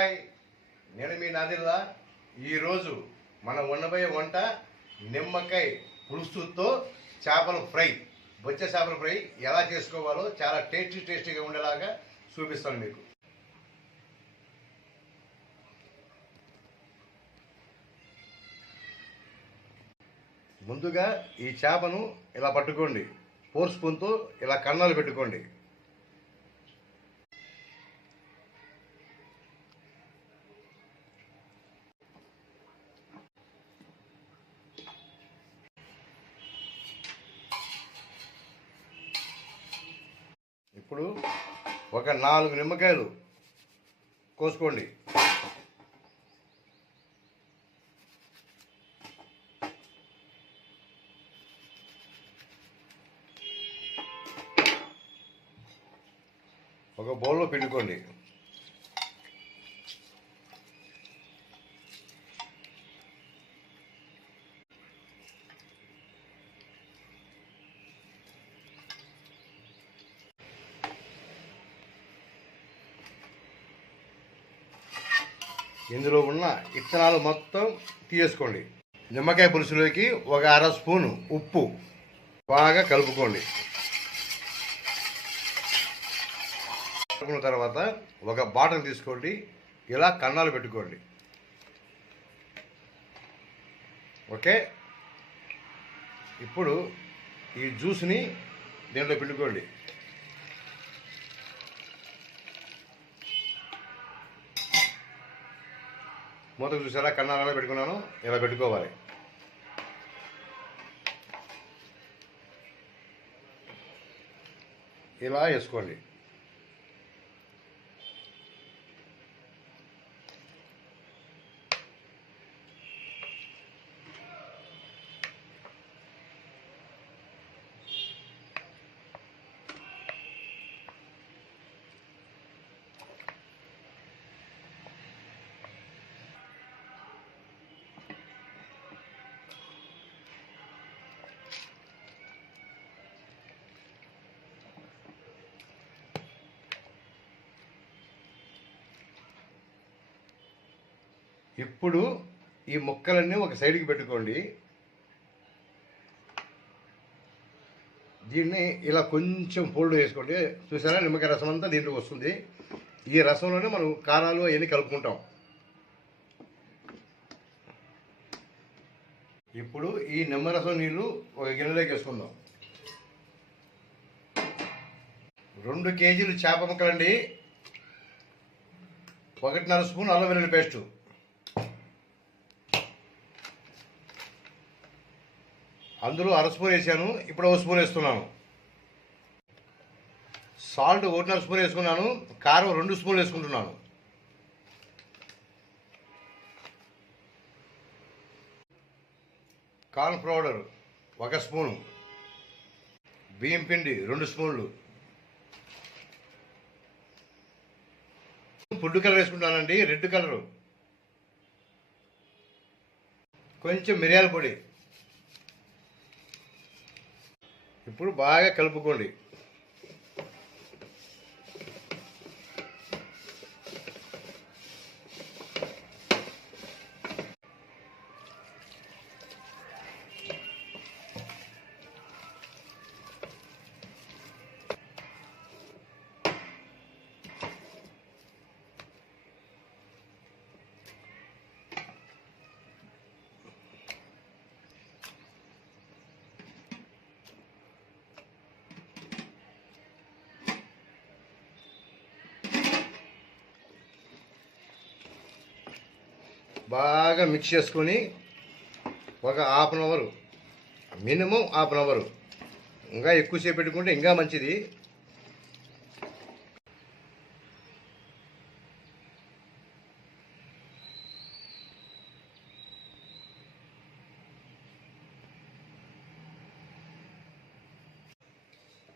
Hi నేను మీ నాదిల్లా. ఈరోజు మనం వండబోయే వంట నిమ్మకాయ పులుసుతో చేపల ఫ్రై. బొచ్చ చేపల ఫ్రై ఎలా చేసుకోవాలో చాలా టేస్టీ టేస్టీగా ఉండేలాగా చూపిస్తాను మీకు. ముందుగా ఈ చేపను ఇలా పట్టుకోండి. ఫోర్ స్పూన్తో ఇలా కన్నాలు పెట్టుకోండి. ఇప్పుడు ఒక నాలుగు నిమ్మకాయలు కోసుకోండి. ఒక బౌల్లో పిండుకోండి. ఇందులో ఉన్న ఇత్తనాలు మొత్తం తీసుకోండి నిమ్మకాయ పులుసులోకి ఒక అర స్పూను ఉప్పు బాగా కలుపుకోండి. కలుపుకున్న తర్వాత ఒక బాటలు తీసుకోండి. ఇలా కన్నాలు పెట్టుకోండి. ఓకే? ఇప్పుడు ఈ జ్యూస్ని దీంట్లో పిండుకోండి. మూతకు చూసారా? కన్నాలు పెట్టుకున్నాను. ఇలా పెట్టుకోవాలి. ఇలా వేసుకోండి. ఇప్పుడు ఈ ముక్కలన్నీ ఒక సైడ్కి పెట్టుకోండి. దీన్ని ఇలా కొంచెం ఫోల్డ్ చేసుకోండి. చూసారా? నిమ్మకాయ రసం అంతా దీంట్లో వస్తుంది. ఈ రసంలోనే మనం కారాలు అవన్నీ కలుపుకుంటాం. ఇప్పుడు ఈ నిమ్మరసం నీళ్ళు ఒక గిన్నెలోకి వేసుకుందాం. రెండు కేజీలు చేప ముక్కలండి. ఒకటిన్నర స్పూన్ అల్లం వెల్లుల్లి పేస్టు. అందులో అర స్పూన్ వేసాను ఇప్పుడు ఒక స్పూన్ వేస్తున్నాను. సాల్ట్ ఒకటిన్నర స్పూన్ వేసుకున్నాను కారం రెండు స్పూన్లు వేసుకుంటున్నాను. కార్న్ పౌడర్ ఒక స్పూను బియ్యం పిండి రెండు స్పూన్లు. ఫుడ్ కలర్ వేసుకుంటానండి రెడ్ కలరు. కొంచెం మిరియాల పొడి. ఇప్పుడు బాగా కలుపుకోండి. బాగా మిక్స్ చేసుకొని ఒక half an hour minimum half an hour ఇంకా ఎక్కువసేపు పెట్టుకుంటే ఇంకా మంచిది.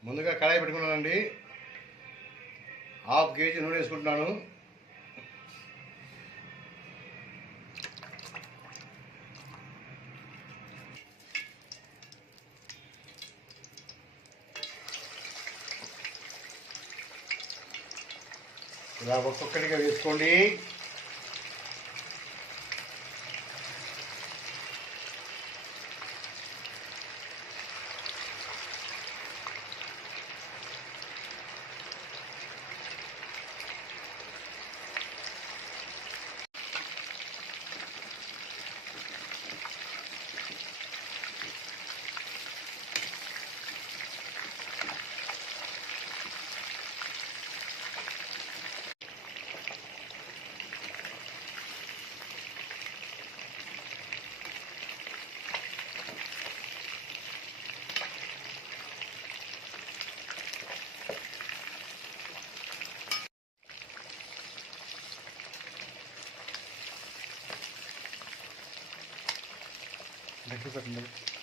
ముందుగా కడాయి పెట్టుకున్నానండి. హాఫ్ కేజీ నూనె వేసుకుంటున్నాను. ఇలా ఒక్కొక్కటిగా వేసుకోండి. Thank.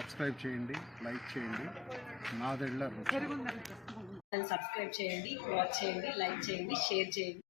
సబ్స్క్రైబ్ చేయండి లైక్ చేయండి. నాదెళ్ళ సబ్స్క్రైబ్ చేయండి వాచ్ చేయండి లైక్ చేయండి షేర్ చేయండి.